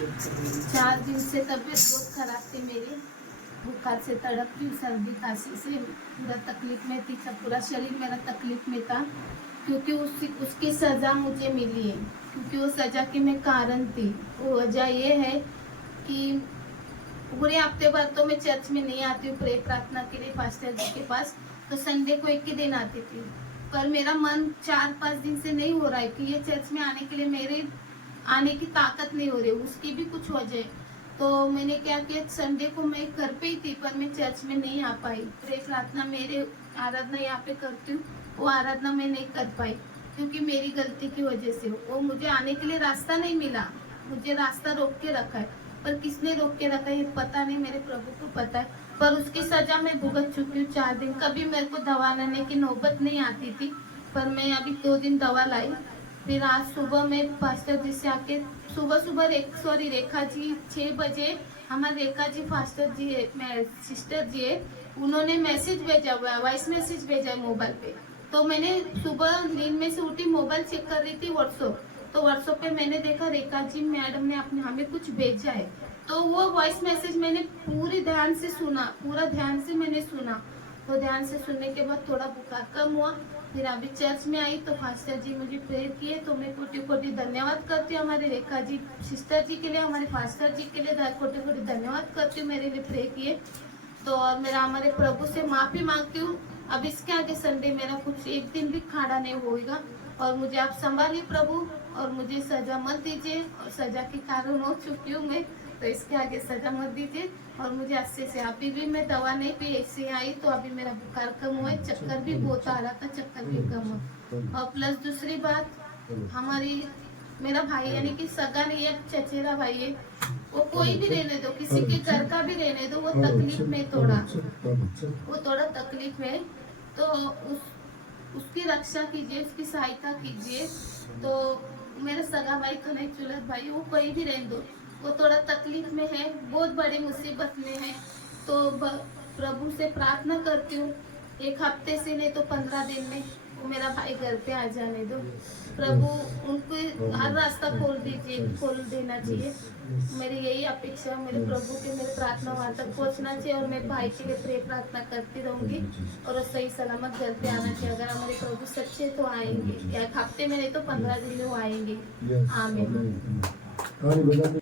4 दिन से तबीयत बहुत खराब थी मेरी। बुखार से तड़पती, सर्दी खांसी से पूरा तकलीफ में थी। सब पूरा शरीर मेरा तकलीफ में था, क्योंकि उसकी सज़ा मुझे मिली है। क्योंकि वो सज़ा की मैं कारण थी। वो वजह ये है कि पूरे हफ्ते भर तो मैं चर्च में नहीं आती हूँ प्रे प्रार्थना के लिए पास्टर जी के पास। तो संडे को एक ही दिन आती थी, पर मेरा मन 4-5 दिन से नहीं हो रहा है कि ये चर्च में आने के लिए मेरे आने की ताकत नहीं हो रही। उसकी भी कुछ वजह है। तो मैंने क्या किया, संडे को मैं घर पे ही थी, पर मैं चर्च में नहीं आ पाई। प्रे प्रार्थना मेरे आराधना यहाँ पे करती हूँ, वो आराधना मैं नहीं कर पाई क्योंकि मेरी गलती की वजह से। वो मुझे आने के लिए रास्ता नहीं मिला, मुझे रास्ता रोक के रखा है। पर किसने रोक के रखा है ये पता नहीं, मेरे प्रभु को पता है। पर उसकी सजा मैं भुगत चुकी हूँ 4 दिन। कभी मेरे को दवा लेने की नौबत नहीं आती थी, पर मैं अभी 2 दिन दवा लाई। फिर आज सुबह में पास्टर जी से आके सुबह रेखा जी 6 बजे, हमारे रेखा जी पास्टर जी है, सिस्टर जी है, उन्होंने मैसेज भेजा हुआ है, वॉइस मैसेज भेजा है मोबाइल पे। तो मैंने सुबह नींद में से उठी, मोबाइल चेक कर रही थी व्हाट्सएप, तो व्हाट्सएप पे मैंने देखा रेखा जी मैडम ने अपने हमें कुछ भेजा है। तो वो वॉइस मैसेज मैंने पूरी ध्यान से सुना, पूरा ध्यान से मैंने सुना। तो ध्यान से सुनने के बाद थोड़ा बुखार कम हुआ। फिर अभी चर्च में आई तो फास्टर जी मुझे प्रेयर किए, तो मैं कोटि कोटि धन्यवाद करती हूँ हमारे रेखा जी सिस्टर जी के लिए, हमारे फास्टर जी के लिए कोटि कोटि धन्यवाद करती हूँ मेरे लिए प्रेयर किए। तो और मेरा हमारे प्रभु से माफी मांगती हूँ। अब इसके आगे संडे मेरा कुछ एक दिन भी खाड़ा नहीं होगा, और मुझे आप संभालिए प्रभु, और मुझे सजा मत दीजिए। और सजा के कारण हो चुकी हूँ मैं, तो इसके आगे सजा मत दीजिए। और मुझे अच्छे से, अभी भी मैं दवा नहीं पी, ऐसे आई तो अभी मेरा बुखार कम हुआ है, चक्कर भी बहुत आ रहा था, चक्कर भी कम हुआ। और प्लस दूसरी बात, हमारी मेरा भाई यानी कि सगा नहीं है, चचेरा भाई है, वो कोई भी रहने दो, किसी के घर का भी रहने दो, वो तकलीफ में वो थोड़ा तकलीफ है। तो उसकी रक्षा कीजिए, उसकी सहायता कीजिए। तो मेरा सगा भाई तो नहीं, चुलत भाई, वो कोई भी रहने दो, वो थोड़ा तकलीफ में है, बहुत बड़ी मुसीबत में है। तो प्रभु से प्रार्थना करती हूँ, 1 हफ्ते से नहीं तो 15 दिन में वो मेरा भाई घर पे आ जाने दो। प्रभु उनको हर रास्ता खोल दीजिए, खोल देना चाहिए। मेरी यही अपेक्षा है मेरे प्रभु के, मेरे प्रार्थना वहाँ तक पहुँचना चाहिए, और मैं भाई के लिए प्रे प्रार्थना करती रहूंगी, और वो सही सलामत घर पे आना चाहिए। अगर हमारे प्रभु सच्चे तो आएंगे, 1 हफ्ते में नहीं तो 15 दिन में वो आएंगे। आमीन।